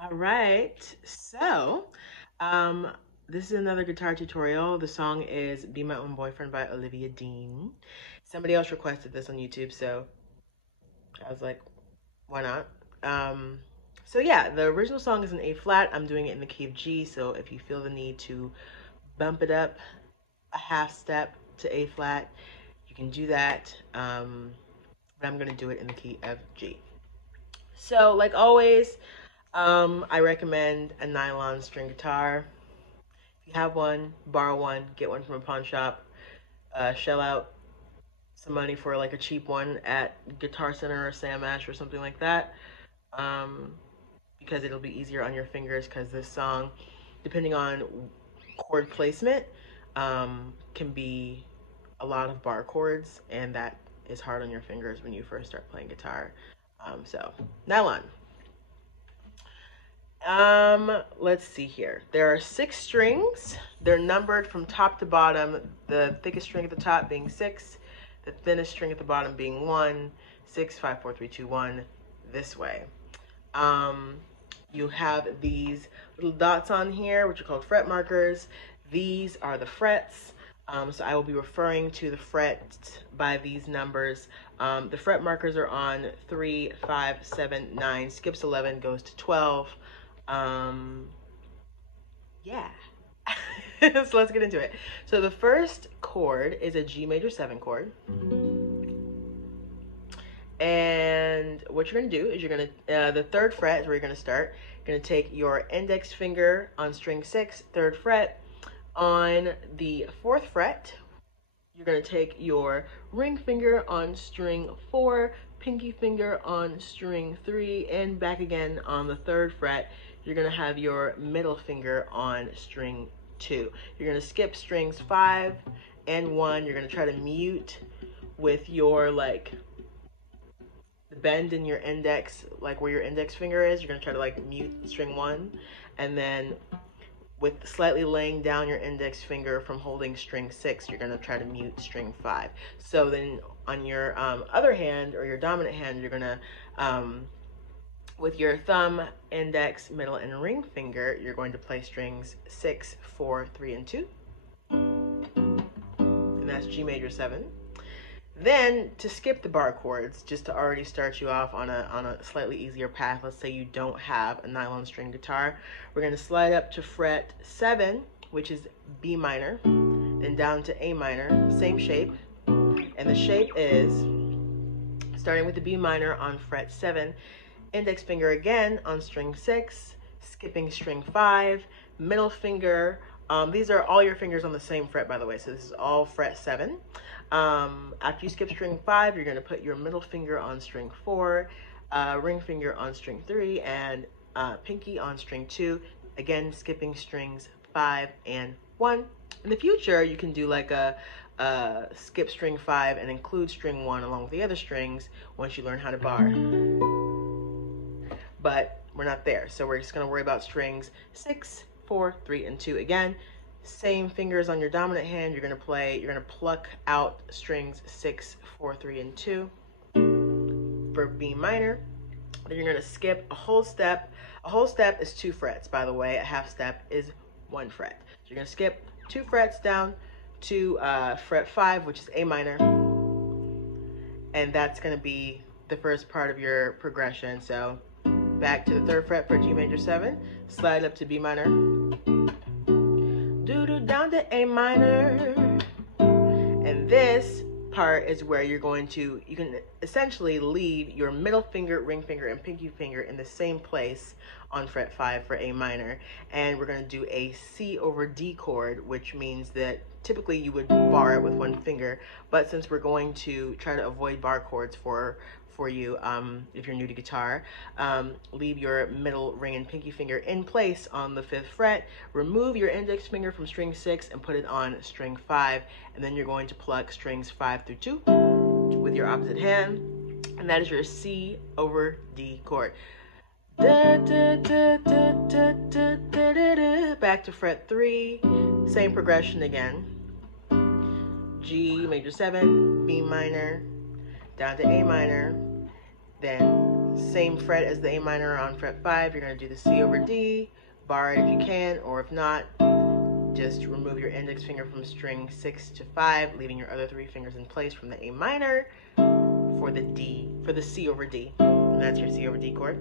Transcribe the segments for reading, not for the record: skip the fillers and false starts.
All right, so um, this is another guitar tutorial. The song is Be My Own Boyfriend by Olivia Dean. Somebody else requested this on YouTube, so I was like, why not? Um, so yeah, the original song is in A flat. I'm doing it in the key of G, so if you feel the need to bump it up a half step to A flat, you can do that. But I'm gonna do it in the key of G. So like always, I recommend a nylon string guitar. If you have one, borrow one, get one from a pawn shop, shell out some money for like a cheap one at Guitar Center or Sam Ash or something like that, um, because it'll be easier on your fingers. Because this song, depending on chord placement, can be a lot of bar chords, and that is hard on your fingers when you first start playing guitar. So nylon. Let's see here. There are 6 strings. They're numbered from top to bottom. The thickest string at the top being 6, the thinnest string at the bottom being 1, 6, 5, 4, 3, 2, 1, this way. You have these little dots on here, which are called fret markers. These are the frets. So I will be referring to the frets by these numbers. The fret markers are on 3, 5, 7, 9, skips 11, goes to 12. Yeah. So let's get into it. So the first chord is a G major 7 chord. And what you're going to do is you're going to, the 3rd fret is where you're going to start. You're going to take your index finger on string 6, 3rd fret. On the 4th fret, you're going to take your ring finger on string 4, pinky finger on string 3, and back again on the 3rd fret. You're going to have your middle finger on string 2. You're going to skip strings 5 and 1. You're going to try to mute with your, like, the bend in your index, like where your index finger is. You're going to try to, like, mute string 1. And then with slightly laying down your index finger from holding string 6, you're going to try to mute string 5. So then on your other hand, or your dominant hand, you're going to, with your thumb, index, middle, and ring finger, you're going to play strings 6, 4, 3, and 2. And that's G major 7. Then, to skip the bar chords, just to already start you off on a slightly easier path, let's say you don't have a nylon string guitar, we're going to slide up to fret 7, which is B minor, then down to A minor, same shape. And the shape is, starting with the B minor on fret 7, index finger again on string 6, skipping string 5, middle finger. These are all your fingers on the same fret, by the way, so this is all fret 7. After you skip string 5, you're going to put your middle finger on string 4, ring finger on string 3, and pinky on string 2. Again, skipping strings 5 and 1. In the future, you can do like a skip string 5 and include string 1 along with the other strings once you learn how to bar. But we're not there, so we're just going to worry about strings 6, 4, 3, and 2 again. Same fingers on your dominant hand. You're going to pluck out strings 6, 4, 3, and 2 for B minor. Then you're going to skip a whole step. A whole step is 2 frets, by the way. A half step is 1 fret. So you're going to skip 2 frets down to fret 5, which is A minor. And that's going to be the first part of your progression. So back to the 3rd fret for G major 7, slide up to B minor, down to A minor, and this part is where you can essentially leave your middle finger, ring finger, and pinky finger in the same place on fret 5 for A minor, and we're going to do a C over D chord, which means that typically you would bar it with 1 finger, but since we're going to try to avoid bar chords for you, if you're new to guitar, leave your middle ring and pinky finger in place on the 5th fret, remove your index finger from string 6 and put it on string 5, and then you're going to pluck strings 5 through 2 with your opposite hand, and that is your C over D chord. Back to fret 3, same progression again. G major 7, B minor, down to A minor, then same fret as the A minor on fret 5, you're going to do the C over D, bar it if you can, or if not, just remove your index finger from string 6 to 5, leaving your other 3 fingers in place from the A minor for the C over D. And that's your C over D chord.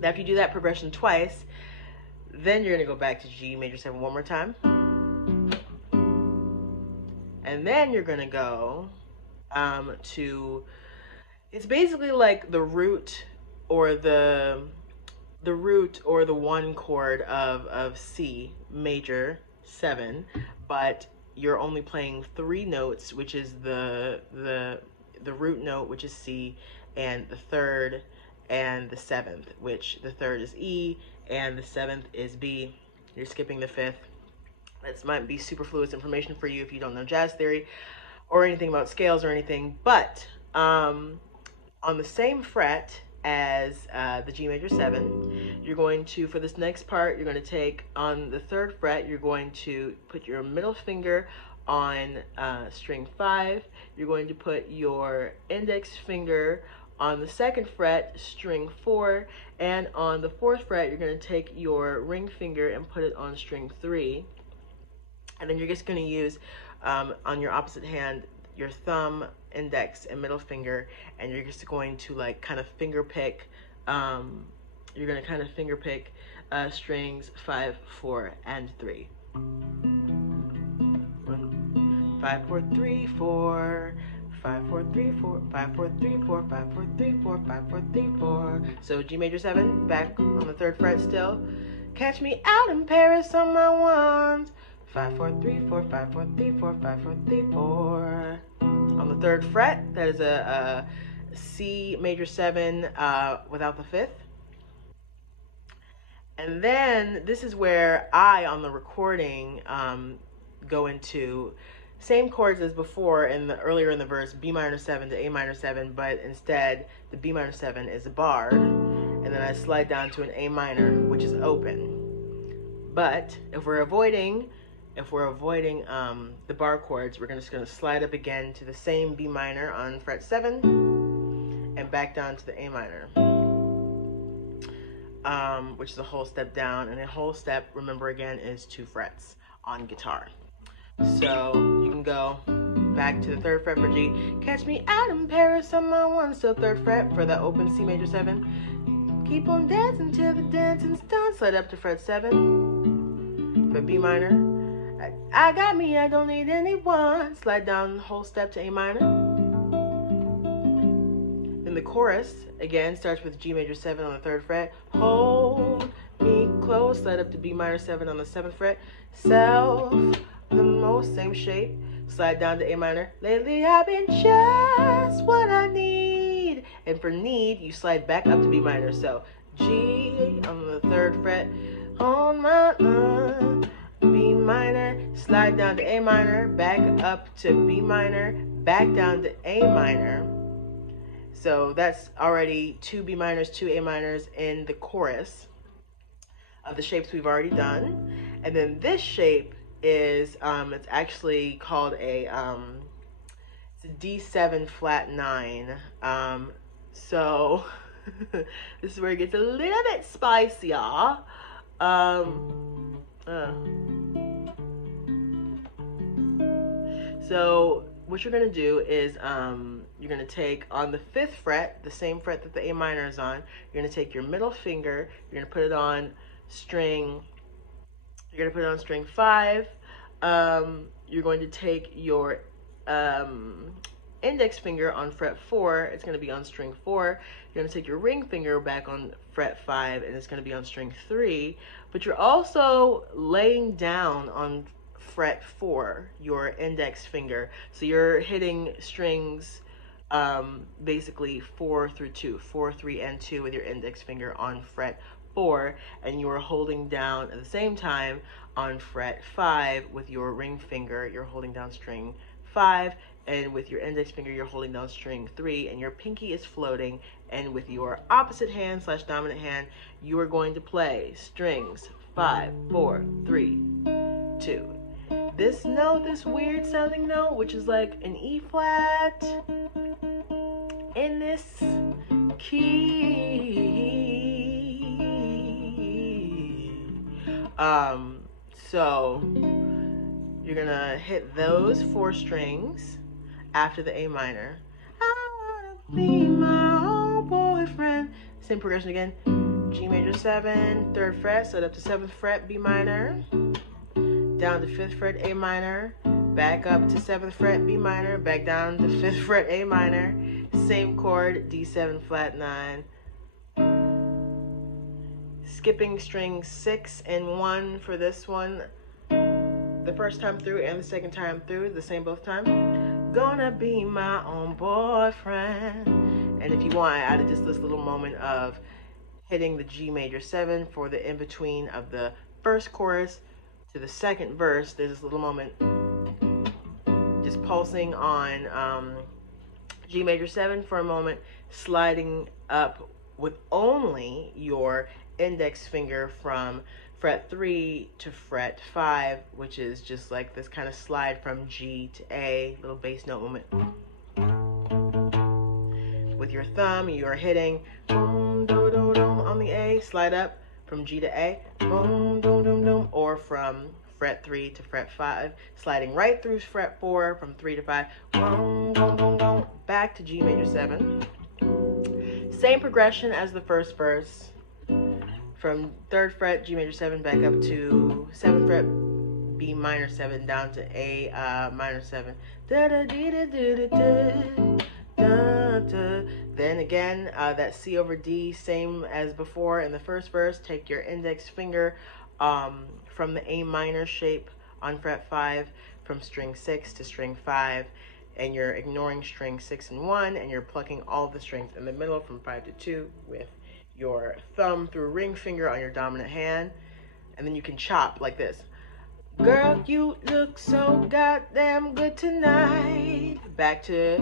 Now if you do that progression twice, then you're going to go back to G major 7 one more time. And then you're going to go to, it's basically like the root or the one chord of C major 7, but you're only playing 3 notes, which is the root note, which is C, and the 3rd and the 7th, which the 3rd is E and the 7th is B. You're skipping the 5th. This might be superfluous information for you if you don't know jazz theory or anything about scales or anything, but on the same fret as the G major 7, you're going to, for this next part, you're going to take on the 3rd fret, you're going to put your middle finger on string 5, you're going to put your index finger on the 2nd fret, string 4, and on the 4th fret, you're going to take your ring finger and put it on string 3. And then you're just going to use, on your opposite hand, your thumb, index, and middle finger, and you're just going to like kind of finger pick, you're going to kind of finger pick strings 5, 4, and 3. 5, 4, 3, 4. 5, 4, 3, 4, 5, 4, 3, 4, 5, 4, 3, 4, 5, 4, 3, 4. So G major 7, back on the 3rd fret still. Catch me out in Paris on my ones. 5, 4, 3, 4, 5, 4, 3, 4, 5, 4, 3, 4. On the 3rd fret, that is a C major 7 without the 5th. And then this is where I, on the recording, go into same chords as before earlier in the verse, B minor 7 to A minor 7, but instead the B minor 7 is a barred, and then I slide down to an A minor, which is open. But if we're avoiding the bar chords, we're just going to slide up again to the same B minor on fret 7 and back down to the A minor, which is a whole step down, and a whole step, remember again, is 2 frets on guitar. So you can go back to the 3rd fret for G. Catch me out in Paris on my 1, still 3rd fret for the open C major 7. Keep on dancing till the dancing's done. Slide up to fret 7 for B minor. I got me, I don't need anyone. Slide down the whole step to A minor. Then the chorus again starts with G major 7 on the 3rd fret. Hold me close. Slide up to B minor 7 on the 7th fret. Self the most, same shape. Slide down to A minor. Lately I've been just what I need. And for need, you slide back up to B minor. So G on the 3rd fret. On my B minor. Slide down to A minor. Back up to B minor. Back down to A minor. So that's already 2 B minors, 2 A minors in the chorus of the shapes we've already done. And then this shape is it's actually called it's a D7 flat 9. So this is where it gets a little bit spicy, y'all. So what you're gonna do is you're gonna take on the 5th fret, the same fret that the A minor is on. You're gonna take your middle finger. You're gonna put it on string. You're gonna put it on string 5. You're going to take your index finger on fret 4. It's going to be on string 4. You're going to take your ring finger back on fret 5, and it's going to be on string 3. But you're also laying down on fret 4 your index finger. So you're hitting strings basically 4 through 2, 4, 3, and 2 with your index finger on fret 4, and you are holding down at the same time on fret 5 with your ring finger. You're holding down string 5, and with your index finger you're holding down string 3, and your pinky is floating, and with your opposite hand / dominant hand you are going to play strings 5, 4, 3, 2. This note, this weird sounding note, which is like an E flat, in this key. So you're gonna hit those 4 strings after the A minor. I wanna be my own boyfriend. Same progression again. G major 7, 3rd fret, so up to 7th fret, B minor, down to 5th fret, A minor, back up to 7th fret, B minor, back down to 5th fret, A minor, same chord, D7 flat 9, skipping string 6 and 1 for this one, the first time through and the second time through, the same both times. Gonna be my own boyfriend. And if you want, I added just this little moment of hitting the G major 7 for the in-between of the first chorus to the second verse. There's this little moment just pulsing on G major 7 for a moment, sliding up with only your index finger from fret 3 to fret 5, which is just like this kind of slide from G to A, little bass note moment. With your thumb, you are hitting boom, do, do, dum on the A, slide up from G to A, boom, dum, dum, dum, or from fret 3 to fret 5, sliding right through fret 4 from 3 to 5, boom, boom, boom, boom, back to G major 7. Same progression as the first verse. From 3rd fret, G major 7, back up to 7th fret, B minor 7, down to A minor 7. Da, da, dee, da, da, da, da, da. Then again, that C over D, same as before in the first verse. Take your index finger from the A minor shape on fret 5, from string 6 to string 5, and you're ignoring string 6 and 1, and you're plucking all the strings in the middle from 5 to 2 with your thumb through ring finger on your dominant hand, and then you can chop like this. Girl, you look so goddamn good tonight. Back to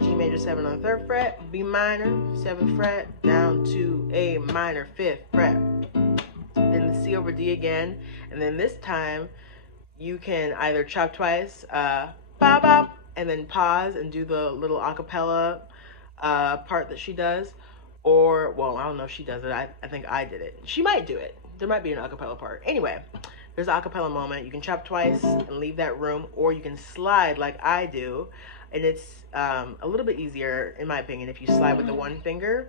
G major 7 on the 3rd fret, B minor, 7th fret, down to A minor, 5th fret. Then the C over D again, and then this time you can either chop twice, bop bop, and then pause and do the little acapella part that she does. Or, well, I don't know if she does it. I think I did it. She might do it. There might be an acapella part. Anyway, there's an acapella moment. You can chop twice and leave that room, or you can slide like I do. And it's a little bit easier, in my opinion, if you slide with the one finger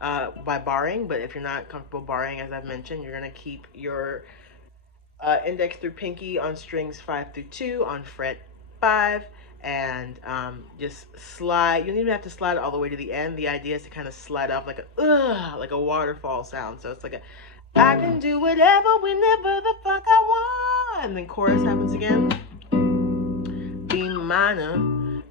by barring. But if you're not comfortable barring, as I've mentioned, you're going to keep your index through pinky on strings 5 through 2 on fret 5. And just slide. You don't even have to slide all the way to the end. The idea is to kind of slide off like a waterfall sound. So it's like I can do whatever, whenever the fuck I want. And then chorus happens again. B minor,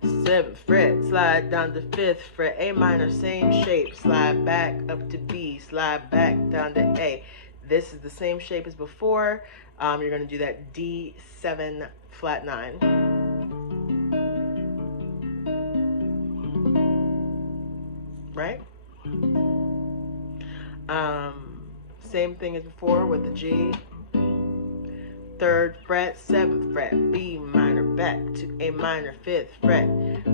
7th fret, slide down to 5th fret, A minor, same shape, slide back up to B, slide back down to A. This is the same shape as before. You're going to do that D7 flat 9. Right? Same thing as before with the G. 3rd fret, 7th fret, B minor, back to A minor, 5th fret,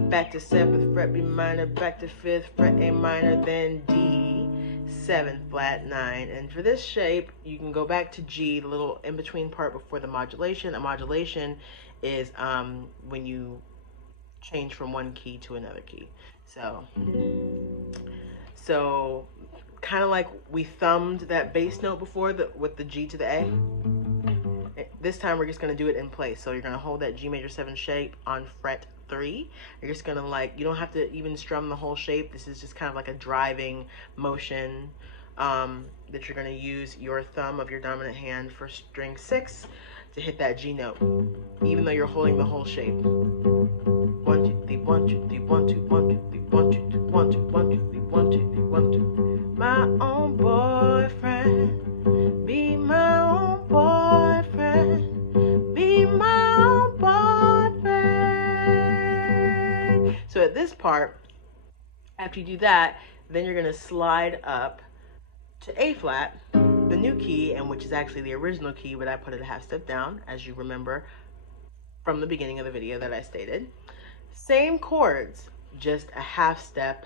back to 7th fret, B minor, back to 5th fret, A minor, then D, 7 flat 9. And for this shape, you can go back to G, the little in-between part before the modulation. A modulation is when you change from one key to another key. So kind of like we thumbed that bass note before with the G to the A. This time we're just going to do it in place. So you're going to hold that G major 7 shape on fret 3. You're just going to you don't have to even strum the whole shape. This is just kind of like a driving motion that you're going to use your thumb of your dominant hand for string 6 to hit that G note, even though you're holding the whole shape. 1, 2, 3, 1, 2, 3, 1, 2, 1, 2, 3, 1, 2, 3, 1, 2, 1, 2, 3, 1, 2, 3, 1, 2. My own boyfriend, be my own boyfriend, be my own boyfriend. So at this part, after you do that, then you're going to slide up to A flat, the new key, and which is actually the original key, but I put it a half step down, as you remember from the beginning of the video that I stated. Same chords, just a half step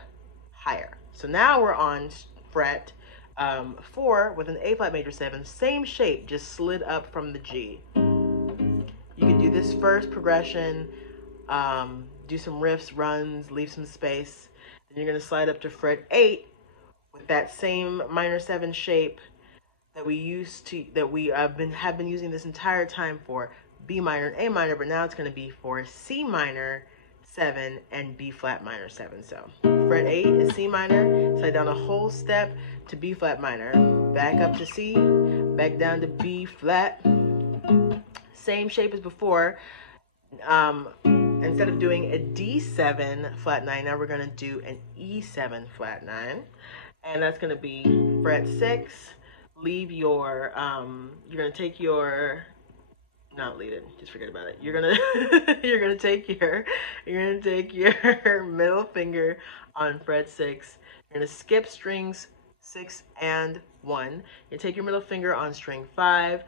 higher. So now we're on fret 4 with an A flat major 7, same shape, just slid up from the G. You can do this first progression, do some riffs, runs, leave some space. Then you're going to slide up to fret 8 with that same minor 7 shape that we have been using this entire time for B minor and A minor, but now it's going to be for C minor 7 and B flat minor 7. So fret 8 is C minor, slide down a whole step to B flat minor, back up to C, back down to B flat, same shape as before. Instead of doing a D7 flat 9, now we're going to do an E7 flat 9, and that's going to be fret 6. Leave your you're gonna take your, not leave it, just forget about it. You're gonna take your middle finger on fret 6. You're gonna skip strings 6 and 1. You take your middle finger on string 5,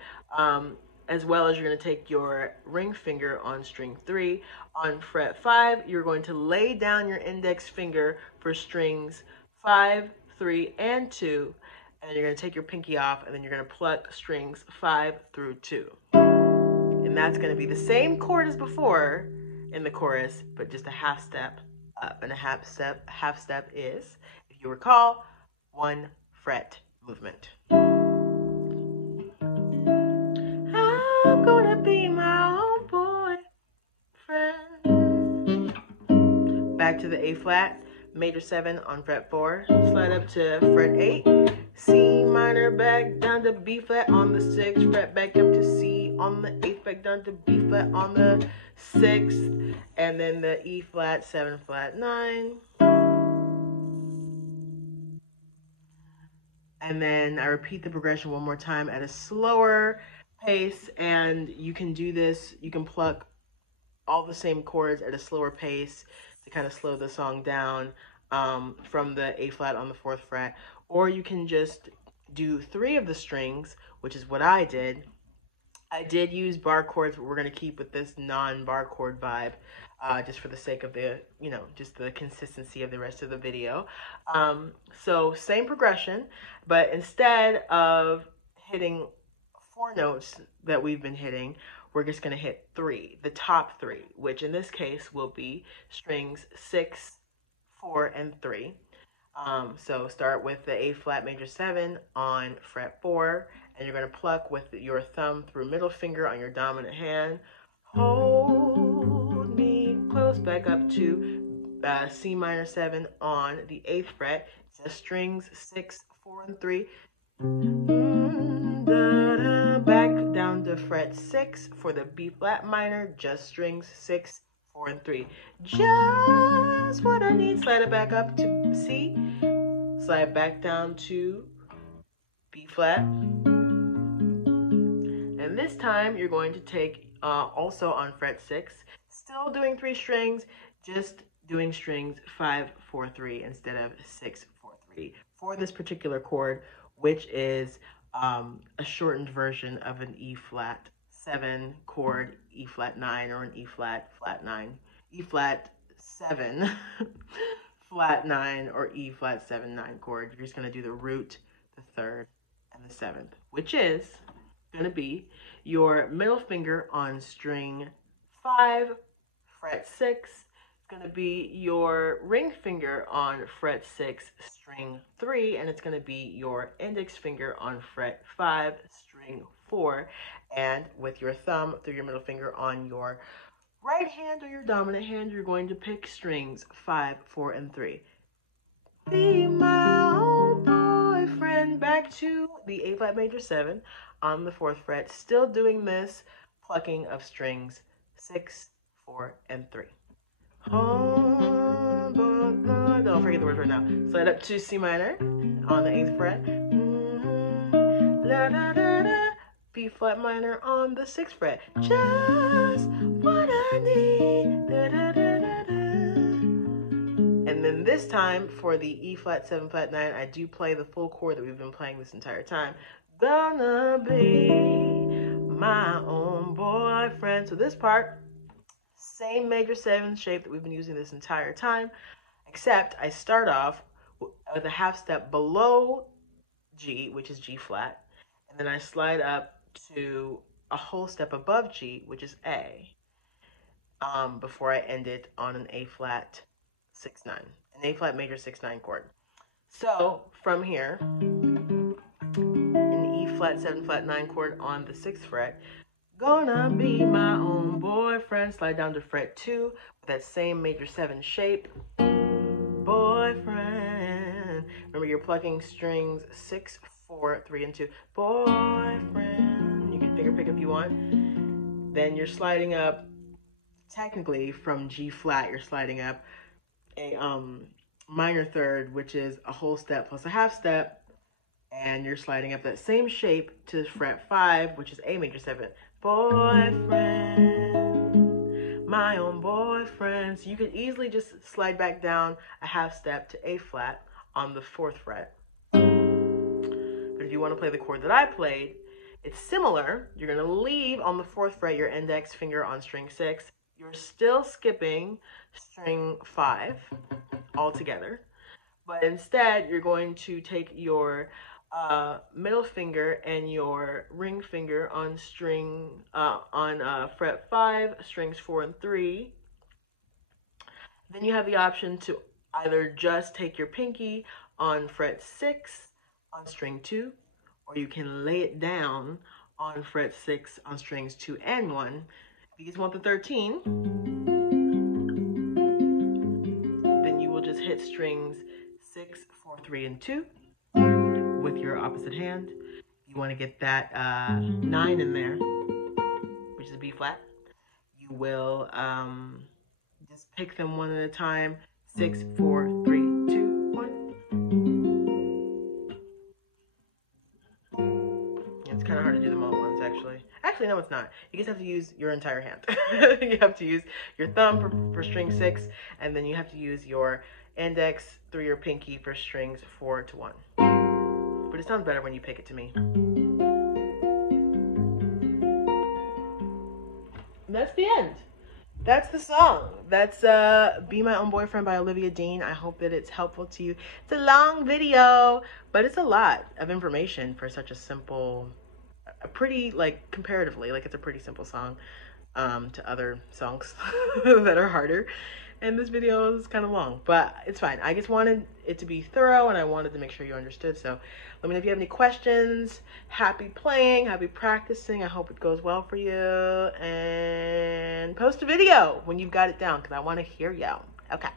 as well as you're gonna take your ring finger on string 3. On fret 5, you're going to lay down your index finger for strings 5, 3, and 2. And you're going to take your pinky off, and then you're going to pluck strings 5 through 2. And that's going to be the same chord as before in the chorus, but just a half step up. And a half step is, if you recall, 1 fret movement. I'm going to be my own boyfriend. Back to the A flat, major 7 on fret 4. Slide up to fret 8. C minor, back down to B flat on the 6th fret, back up to C on the 8th, back down to B flat on the 6th, and then the E flat 7 flat 9. And then I repeat the progression one more time at a slower pace, and you can do this, you can pluck all the same chords at a slower pace to kind of slow the song down from the A flat on the 4th fret. Or you can just do 3 of the strings, which is what I did. I did use bar chords, but we're going to keep with this non-bar chord vibe, just for the sake of the, just the consistency of the rest of the video. So same progression, but instead of hitting 4 notes that we've been hitting, we're just going to hit 3, the top 3, which in this case will be strings 6, 4, and 3. So start with the A flat major 7 on fret 4, and you're going to pluck with your thumb through middle finger on your dominant hand. Hold me close, back up to C minor 7 on the 8th fret, just strings 6, 4, and 3. Back down to fret 6 for the B flat minor, just strings 6, 4, and 3. Just what I need. Slide it back up to C. Slide back down to B flat. And this time you're going to take, also on fret 6, still doing 3 strings, just doing strings 5, 4, 3 instead of 6, 4, 3 for this particular chord, which is a shortened version of an E flat 7 chord, E flat 9, or an E flat flat 9, E flat 7 flat 9, or E flat 7 9 chord. You're just going to do the root, the 3rd, and the 7th, which is going to be your middle finger on string 5, fret 6. It's going to be your ring finger on fret 6, string 3, and it's going to be your index finger on fret 5, string 4, and with your thumb through your middle finger on your right hand or your dominant hand, you're going to pick strings 5, 4, and 3. Be my own boyfriend. Back to the A flat major 7 on the 4th fret, still doing this plucking of strings 6, 4, and 3. Don't forget the words right now. Slide up to C minor on the 8th fret. La, da, da, da. B flat minor on the 6th fret. Just what I need. Da, da, da, da, da. And then this time for the E flat 7 flat 9, I do play the full chord that we've been playing this entire time. Gonna be my own boyfriend. So this part, Same major 7 shape that we've been using this entire time, except I start off with a half step below G, which is G flat, and then I slide up to a whole step above G, which is A, before I end it on an A flat 6/9, an A flat major 6/9 chord. So from here, an E flat 7 flat 9 chord on the 6th fret, gonna be my own boyfriend, slide down to fret 2 with that same major 7 shape, boyfriend. Remember, you're plucking strings 6, 4, 3, and 2. Boyfriend. You can finger pick if you want. Then you're sliding up, technically from G flat, you're sliding up a minor third, which is a whole step plus a half step, and you're sliding up that same shape to fret 5, which is A major 7. Boyfriend, my own boyfriend. So you could easily just slide back down a half step to A flat on the 4th fret. But if you want to play the chord that I played, it's similar. You're going to leave on the 4th fret your index finger on string 6. You're still skipping string 5 altogether, but instead you're going to take your middle finger and your ring finger on fret 5, strings 4 and 3. Then you have the option to either just take your pinky on fret 6 on string 2, or you can lay it down on fret 6 on strings 2 and 1. If you just want the 13, then you will just hit strings 6, 4, 3, and 2 with your opposite hand. You want to get that 9 in there, which is a B flat. You will just pick them one at a time. 6, 4, 3, 2, 1. It's kind of hard to do them all at once, actually. Actually, no, it's not. You just have to use your entire hand. You have to use your thumb for string 6, and then you have to use your index through your pinky for strings 4 to 1. But it sounds better when you pick it to me. And that's the end. That's the song. That's Be My Own Boyfriend by Olivia Dean. I hope that it's helpful to you. It's a long video, but it's a lot of information for such a simple, comparatively, it's a pretty simple song to other songs that are harder. And this video is kind of long, but it's fine. I just wanted it to be thorough, and I wanted to make sure you understood. So let me know if you have any questions. Happy playing, happy practicing. I hope it goes well for you. And post a video when you've got it down, because I want to hear you. Okay.